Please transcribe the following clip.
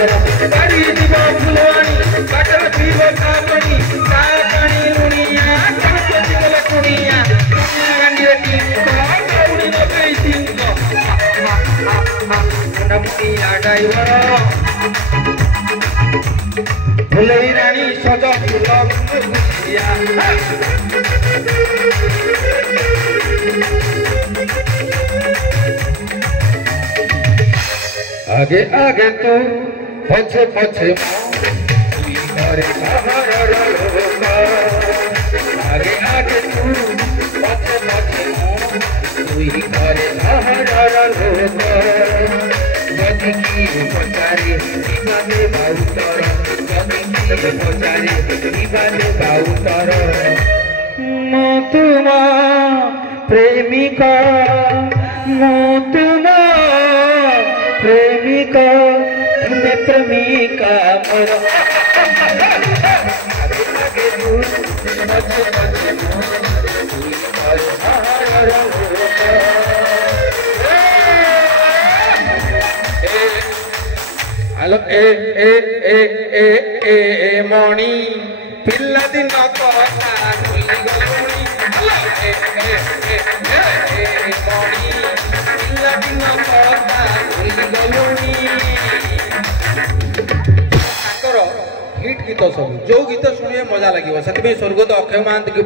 गाड़ी जीव फुलवाणी बाटर पीब कापणी ता पानी लुणिया गणपति गल कुणिया गांडीर टीम उड़ी नबे सिंह नमतिया ड्राइवर फुलई रानी सज फुल गुजिया आगे आगे तो पछे पछे घरे आगे आगे तू पछे पछे तुई घरे जदि की पचारे जीवाने बाउतर जदि की पचारे जीवाने बाउतर मो तुमा प्रेमिका मो तुमा प्रेमिका तुम्हें प्रेमिका मोर आगे तू पछे पछे हेलो ए ए ए ए ए मणि पिल्ला दिन कथा भूली गलुणी हेलो ए ए ए ए मणि पिल्ला दिन कथा भूली गलुणी हिट गीत सब जो गीत शुणे मजा लगे से स्वर्गत अक्षय महांत